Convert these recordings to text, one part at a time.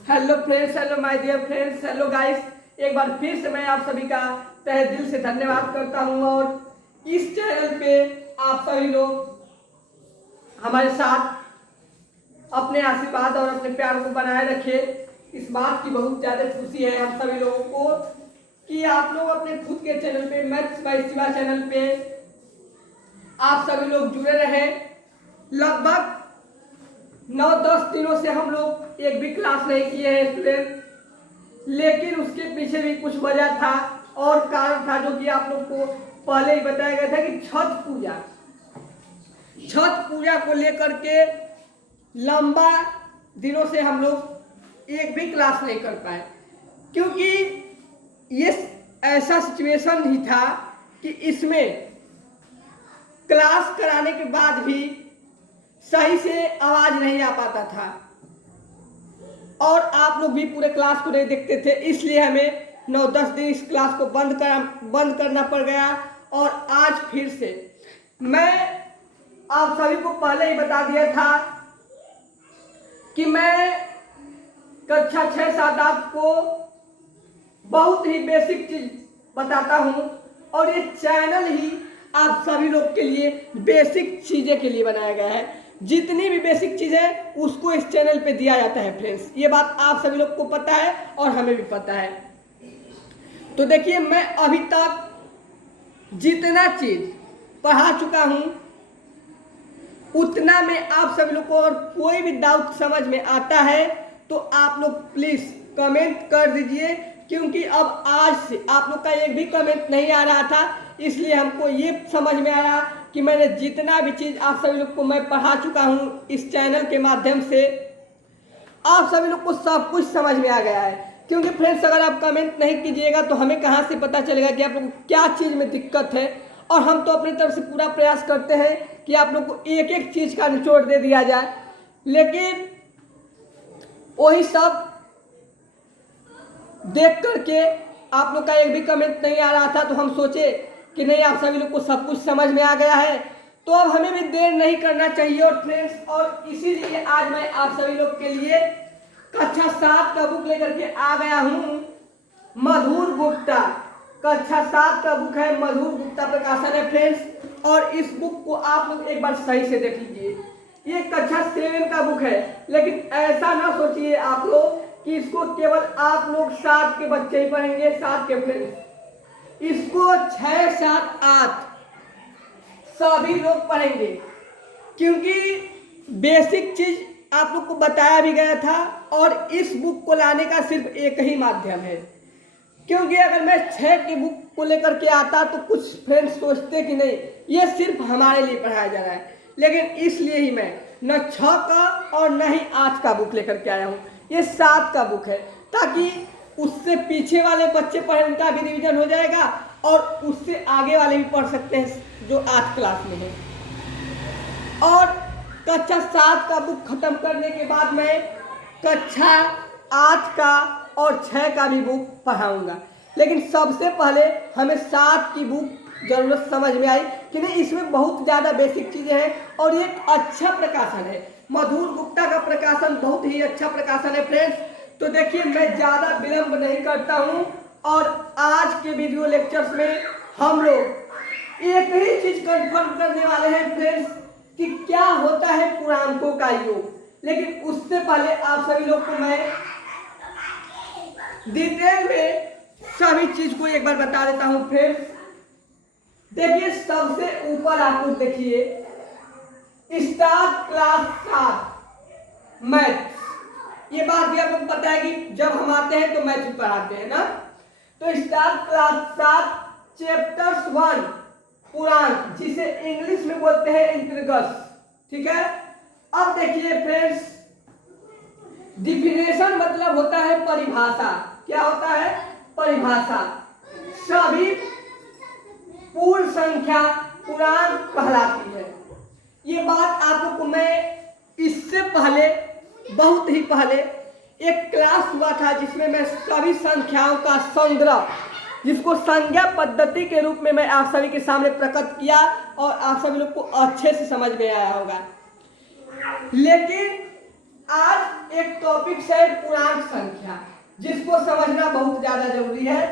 Hello friends, hello my dear friends, hello guys. एक बार फिर से मैं आप सभी का तहे दिल से धन्यवाद करता हूं और इस चैनल पे आप सभी लोग हमारे साथ अपने आशीर्वाद और अपने प्यार को बनाए रखे। इस बात की बहुत ज़्यादा खुशी है हम सभी लोगों को कि आप लोग अपने खुद के चैनल पे, मैथ्स बाय शिवा चैनल पे आप सभी लोग जुड़े रहे। लगभग 9-10 दिनों से हम लोग एक भी क्लास नहीं किए हैं स्टूडेंट, लेकिन उसके पीछे भी कुछ वजह था और कारण था जो कि आप लोग को पहले ही बताया गया था कि छठ पूजा को लेकर के लंबा दिनों से हम लोग एक भी क्लास नहीं कर पाए, क्योंकि ये ऐसा सिचुएशन ही था कि इसमें क्लास कराने के बाद भी सही से आवाज नहीं आ पाता था और आप लोग भी पूरे क्लास को नहीं देखते थे। इसलिए हमें 9-10 दिन इस क्लास को बंद करना पड़ गया। और आज फिर से मैं आप सभी को पहले ही बता दिया था कि मैं कक्षा 6-7-8 को बहुत ही बेसिक चीज बताता हूं और ये चैनल ही आप सभी लोग के लिए बेसिक चीजें के लिए बनाया गया है। जितनी भी बेसिक चीजें उसको इस चैनल पे दिया जाता है फ्रेंड्स, ये बात आप सभी लोग को पता है और हमें भी पता है। तो देखिए, मैं अभी तक जितना चीज पढ़ा चुका हूं उतना में आप सभी लोग को, और कोई भी डाउट समझ में आता है तो आप लोग प्लीज कमेंट कर दीजिए, क्योंकि अब आज से आप लोग का एक भी कमेंट नहीं आ रहा था। इसलिए हमको ये समझ में आया कि मैंने जितना भी चीज़ आप सभी लोग को मैं पढ़ा चुका हूँ इस चैनल के माध्यम से, आप सभी लोग को सब कुछ समझ में आ गया है। क्योंकि फ्रेंड्स, अगर आप कमेंट नहीं कीजिएगा तो हमें कहाँ से पता चलेगा कि आप लोग को क्या चीज़ में दिक्कत है। और हम तो अपनी तरफ से पूरा प्रयास करते हैं कि आप लोग को एक एक चीज़ का निचोड़ दे दिया जाए, लेकिन वही सब देख करके आप लोग का एक भी कमेंट नहीं आ रहा था, तो हम सोचे कि नहीं, आप सभी लोग को सब कुछ समझ में आ गया है तो अब हमें भी देर नहीं करना चाहिए। और फ्रेंड्स, और इसीलिए आज मैं आप सभी लोग के लिए कक्षा 7 का बुक लेकर के आ गया हूँ, मधुर गुप्ता। कक्षा 7 का बुक है, मधुर गुप्ता प्रकाशन है फ्रेंड्स। और इस बुक को आप लोग एक बार सही से देख लीजिए। ये कक्षा 7 का बुक है, लेकिन ऐसा ना सोचिए आप लोग कि इसको केवल आप लोग 7 के बच्चे ही पढ़ेंगे, 7 के फ्रेंड्स। इसको 6-7-8 सभी लोग पढ़ेंगे, क्योंकि बेसिक चीज आप लोग को बताया भी गया था। और इस बुक को लाने का सिर्फ एक ही माध्यम है, क्योंकि अगर मैं 6 की बुक को लेकर के आता तो कुछ फ्रेंड्स सोचते कि नहीं, ये सिर्फ हमारे लिए पढ़ाया जा रहा है, लेकिन इसलिए ही मैं न 6 का और न ही 8 का बुक लेकर के आया हूँ। ये 7 का बुक है, ताकि उससे पीछे वाले बच्चे पढ़े, उनका भी रिवीजन हो जाएगा और उससे आगे वाले भी पढ़ सकते हैं जो 8 क्लास में है। और कक्षा 7 का बुक खत्म करने के बाद मैं कक्षा 8 का और 6 का भी बुक पढ़ाऊंगा, लेकिन सबसे पहले हमें 7 की बुक जरूरत समझ में आई कि नहीं, इसमें बहुत ज़्यादा बेसिक चीज़ें हैं और ये एक अच्छा प्रकाशन है। मधुर गुप्ता का प्रकाशन बहुत ही अच्छा प्रकाशन है फ्रेंड्स। तो देखिए, मैं ज़्यादा विलंब नहीं करता हूँ और आज के वीडियो लेक्चर्स में हम लोग एक ही चीज़ कंफर्म करने वाले हैं फ्रेंड्स कि क्या होता है पूर्णांकों का योग। लेकिन उससे पहले आप सभी लोग को मैं डिटेल में सभी चीज़ को एक बार बता देता हूँ फ्रेंड्स। देखिए, सबसे ऊपर आप लोग देखिए, स्टार्ट क्लास 7 मैथ्स। ये बात भी आप लोग पता है कि जब हम आते हैं तो मैथ्स पढ़ाते हैं ना। तो स्टार्ट क्लास 7 चैप्टर्स 1 पूर्णांक, जिसे इंग्लिश में बोलते हैं इंटीग्रल्स, ठीक है। अब देखिए फ्रेंड्स, डिफिनेशन मतलब होता है परिभाषा। क्या होता है? परिभाषा। सभी पूर्ण संख्या पूर्णांक कहलाती है। ये बात आप लोग को मैं इससे पहले, बहुत ही पहले एक क्लास हुआ था जिसमें मैं सभी संख्याओं का संग्रह, जिसको संज्ञा पद्धति के रूप में मैं आप सभी के सामने प्रकट किया और आप सभी लोग को अच्छे से समझ में आया होगा। लेकिन आज एक टॉपिक है पूर्णांक संख्या, जिसको समझना बहुत ज्यादा जरूरी है।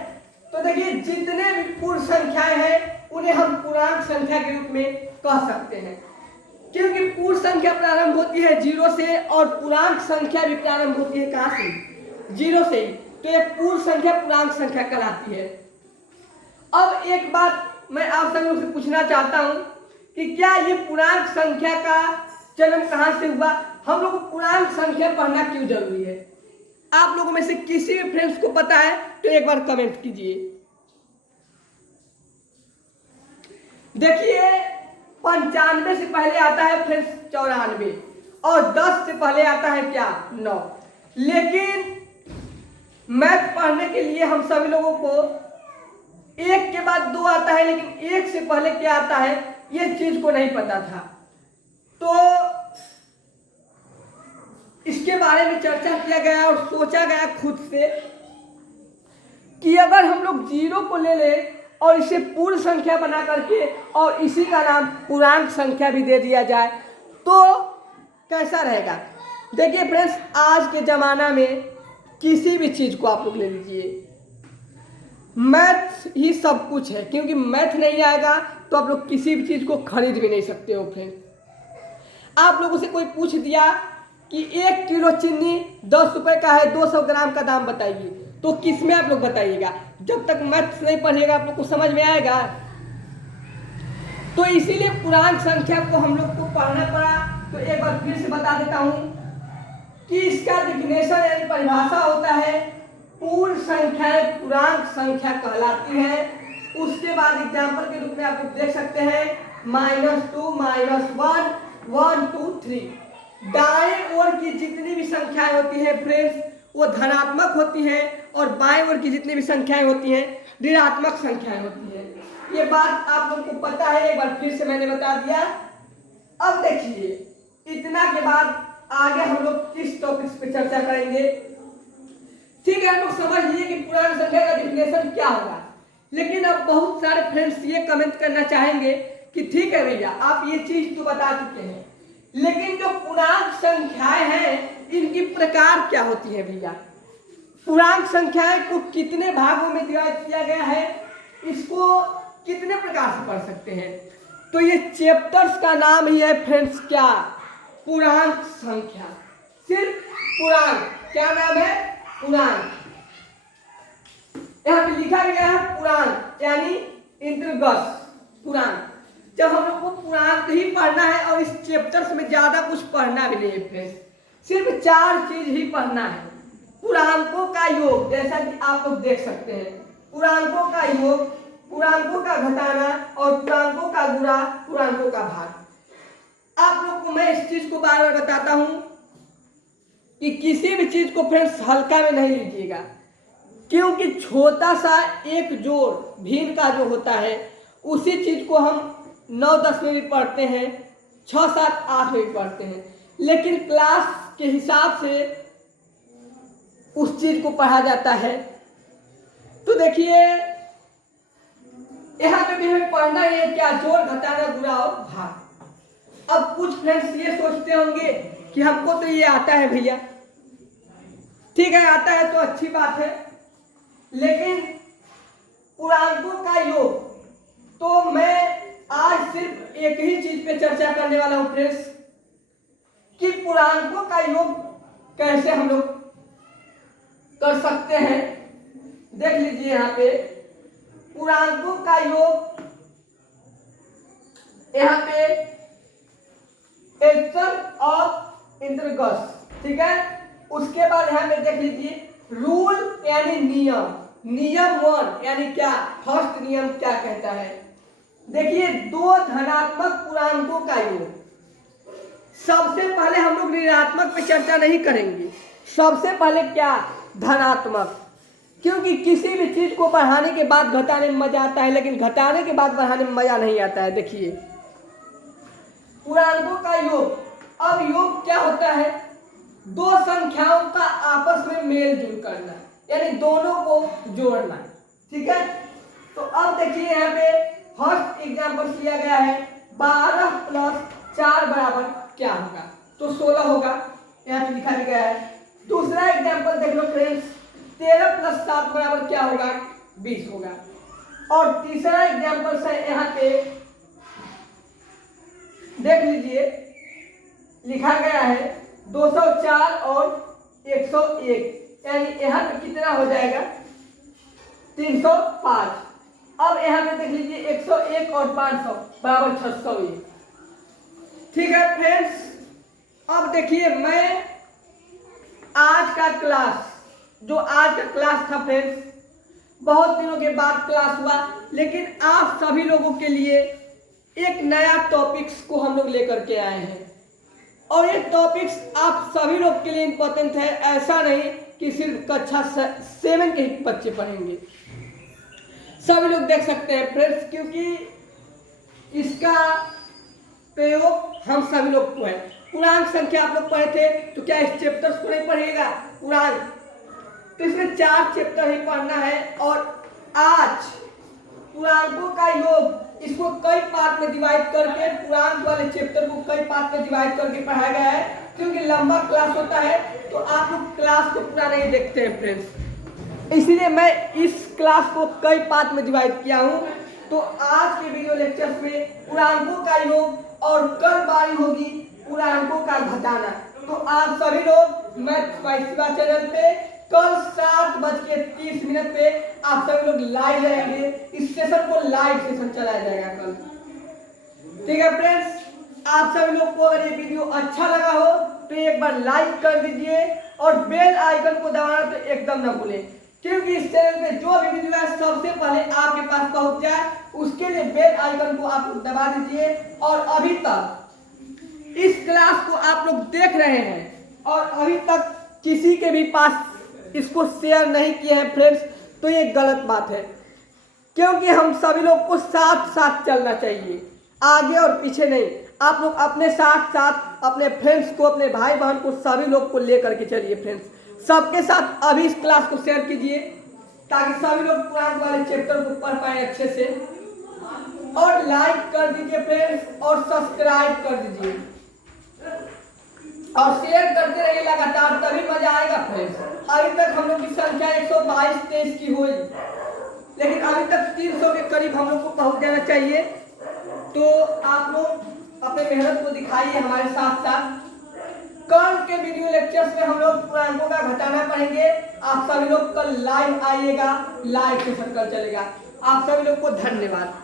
तो देखिए जितने भी पूर्ण संख्याएं हैं उन्हें हम पूर्णांक संख्या के रूप में कह सकते हैं, क्योंकि पूर्ण संख्या प्रारंभ होती है 0 से और पूर्णांक संख्या भी प्रारंभ होती है कहाँ से, 0 से ही। तो एक पूर्ण संख्या पूर्णांक संख्या कहलाती है। अब एक बात मैं आप सभी लोग से पूछना चाहता हूं कि क्या ये पूर्णांक संख्या का जन्म कहां से हुआ? हम लोग को पूर्णांक संख्या पढ़ना क्यों जरूरी है? आप लोगों में से किसी भी फ्रेंड्स को पता है तो एक बार कमेंट कीजिए। देखिए 95 से पहले आता है फ्रेंड्स 94 और 10 से पहले आता है क्या, 9। लेकिन मैथ पढ़ने के लिए हम सभी लोगों को 1 के बाद 2 आता है, लेकिन 1 से पहले क्या आता है ये चीज को नहीं पता था। तो इसके बारे में चर्चा किया गया और सोचा गया खुद से कि अगर हम लोग 0 को ले ले और इसे पूर्ण संख्या बना करके और इसी का नाम पूर्णांक संख्या भी दे दिया जाए तो कैसा रहेगा। देखिए फ्रेंड्स, आज के ज़माना में किसी भी चीज़ को आप लोग ले लीजिए, मैथ ही सब कुछ है, क्योंकि मैथ नहीं आएगा तो आप लोग किसी भी चीज़ को खरीद भी नहीं सकते हो। फ्रेंड्स आप लोगों से कोई पूछ दिया कि 1 किलो चीनी 10 रुपए का है, 200 ग्राम का दाम बताइए, तो किस में आप लोग बताइएगा? जब तक मैथ्स नहीं पढ़िएगा आप लोग को समझ में आएगा? तो इसीलिए पूर्णांक संख्या को हम लोग को पढ़ना पड़ा। तो एक बार फिर से बता देता हूं कि इसका डिफिनेशन यानी परिभाषा होता है पूर्ण संख्याएं पूर्णांक संख्या कहलाती है। उसके बाद एग्जाम्पल के रूप में आप लोग देख सकते हैं -2, -1, 1, 2, 3। दाएं ओर की जितनी भी संख्याएं होती हैं फ्रेंड्स वो धनात्मक होती हैं और बाएं ओर की जितनी भी संख्याएं होती हैं ऋणात्मक संख्याएं होती हैं। ये बात आप लोगों को पता है, एक बार फिर से मैंने बता दिया। अब देखिए इतना के बाद आगे हम लोग किस टॉपिक पे चर्चा करेंगे। ठीक है, हम लोग समझ लिए कि पूर्णांक संख्या का डिफिनेशन क्या होगा, लेकिन अब बहुत सारे फ्रेंड्स ये कमेंट करना चाहेंगे कि ठीक है भैया आप ये चीज तो बता चुके हैं, लेकिन जो पूर्णांक संख्याएं हैं इनकी प्रकार क्या होती है भैया? पूर्णांक संख्याएं को कितने भागों में डिवाइड किया गया है, इसको कितने प्रकार से पढ़ सकते हैं? तो ये चैप्टर्स का नाम ही है फ्रेंड्स क्या, पूर्णांक संख्या। सिर्फ पूर्णांक, क्या नाम है? पूर्णांक। यहाँ पे लिखा गया है पूर्णांक यानी इंटरगस पूर्णांक। जब हम लोग को पूर्णांक ही पढ़ना है और इस चैप्टर्स में ज्यादा कुछ पढ़ना भी नहीं है फ्रेंड्स, सिर्फ 4 चीज ही पढ़ना है। पूर्णांकों का योग, जैसा कि आप लोग देख सकते हैं, पूर्णांकों का योग, पूर्णांकों का घटाना और पूर्णांकों का गुणा, पूर्णांकों का भाग। आप लोग को मैं इस चीज को बार बार बताता हूं कि किसी भी चीज को फ्रेंड्स हल्का में नहीं लीजिएगा, क्योंकि छोटा सा एक जोड़ भिन्न का जो होता है उसी चीज को हम 9-10 में भी पढ़ते हैं, 6-7-8 में भी पढ़ते हैं, लेकिन क्लास के हिसाब से उस चीज को पढ़ा जाता है। तो देखिए यहाँ पे भी हमें पढ़ना है क्या, जोड़, घटाना, गुणा और भाग। अब कुछ फ्रेंड्स ये सोचते होंगे कि हमको तो ये आता है भैया, ठीक है आता है तो अच्छी बात है, लेकिन पूर्णांकों का योग तो मैं आज सिर्फ एक ही चीज पे चर्चा करने वाला हूं फ्रेंड्स कि पूर्णांकों का योग कैसे हम लोग कर सकते हैं। देख लीजिए यहाँ पे पूर्णांकों का योग, यहाँ पे एडिशन ऑफ इंटरगस, ठीक है। उसके बाद यहाँ पे देख लीजिए रूल यानी नियम, नियम 1 यानी क्या, फर्स्ट नियम क्या कहता है। देखिए 2 धनात्मक पूर्णांकों का योग। सबसे पहले हम लोग ऋणात्मक पे चर्चा नहीं करेंगे, सबसे पहले क्या, धनात्मक, क्योंकि किसी भी चीज को बढ़ाने के बाद घटाने में मजा आता है, लेकिन घटाने के बाद बढ़ाने में मजा नहीं आता है। देखिए पूर्णांकों का योग, अब योग क्या होता है, 2 संख्याओं का आपस में मेल जोल करना, यानी दोनों को जोड़ना, ठीक है। तो अब देखिए यहाँ पे फर्स्ट एग्जांपल लिया गया है 12 + 4 बराबर क्या होगा, तो 16 होगा, यहाँ पे लिखा गया है दूसरा एग्जाम्पल देख लो फ्रेंड्स, 13 + 7 बराबर क्या होगा, 20 होगा। और तीसरा एग्जाम्पल है यहाँ पे देख लीजिए, लिखा गया है 204 और 101, यानी यहाँ पे कितना हो जाएगा, 305। अब यहाँ पे देख लीजिए 101 और 500 बराबर 601। ठीक है फ्रेंड्स, अब देखिए मैं आज का क्लास, जो आज का क्लास था फ्रेंड्स, बहुत दिनों के बाद क्लास हुआ, लेकिन आप सभी लोगों के लिए एक नया टॉपिक्स को हम लोग लेकर के आए हैं। और ये टॉपिक्स आप सभी लोग के लिए इम्पोर्टेंट है, ऐसा नहीं कि सिर्फ कक्षा 7 के ही बच्चे पढ़ेंगे, सभी लोग देख सकते हैं फ्रेंड्स, क्योंकि इसका प्रयोग हम सभी लोग को है। पूर्णांक संख्या आप लोग पढ़े थे, तो क्या इस चैप्टर्स को नहीं पढ़िएगा पूर्णांक, तो इसमें 4 चैप्टर ही पढ़ना है। और आज पूर्णांकों का योग, इसको कई पार्ट में डिवाइड करके, पूर्णांक वाले चैप्टर को कई पार्ट में डिवाइड करके पढ़ाया गया है, क्योंकि लंबा क्लास होता है तो आप लोग क्लास को पूरा नहीं देखते हैं फ्रेंड्स, इसलिए मैं इस क्लास को कई पार्ट में डिवाइड किया हूँ। तो आज के वीडियो लेक्चर्स में पूर्णांकों का योग और कल बारी होगी पूर्णांकों का घटाना। तो आप सभी लोग मैथ बाय शिवा चैनल पे कल 7:30 पे आप सभी लोग लाइव रहेंगे, इस सेशन को लाइव सेशन चलाया जाएगा कल। ठीक है फ्रेंड्स, आप सभी लोग को अगर ये वीडियो अच्छा लगा हो तो एक बार लाइक कर दीजिए और बेल आइकन को दबाना तो एकदम ना भूलें, क्योंकि इस चैनल पे जो भी वीडियो है सबसे पहले आपके पास पहुंच जाए, उसके लिए बेल आइकन को आप लोग दबा दीजिए। और अभी तक इस क्लास को आप लोग देख रहे हैं और अभी तक किसी के भी पास इसको शेयर नहीं किए हैं फ्रेंड्स, तो ये गलत बात है, क्योंकि हम सभी लोग को साथ साथ चलना चाहिए, आगे और पीछे नहीं। आप लोग अपने साथ साथ अपने फ्रेंड्स को, अपने भाई बहन को, सभी लोग को लेकर के चलिए फ्रेंड्स, सबके साथ अभी इस क्लास को शेयर कीजिए ताकि सभी लोग पूर्णांक वाले चैप्टर को पढ़ पाए अच्छे से। और लाइक कर दीजिए फ्रेंड्स और सब्सक्राइब कर दीजिए और शेयर करते रहिए लगातार, तभी मजा आएगा फ्रेंड्स। अभी तक हम लोग की संख्या 122-23 की हुई, लेकिन अभी तक 300 के करीब हम लोग को पहुंच जाना चाहिए। तो आप लोग अपने मेहनत को दिखाइए हमारे साथ साथ। कल के वीडियो लेक्चर्स में हम लोग पूर्णांकों का घटाना पढ़ेंगे। आप सभी लोग कल लाइव आइएगा, लाइव सेशन कल चलेगा। आप सभी लोग को धन्यवाद।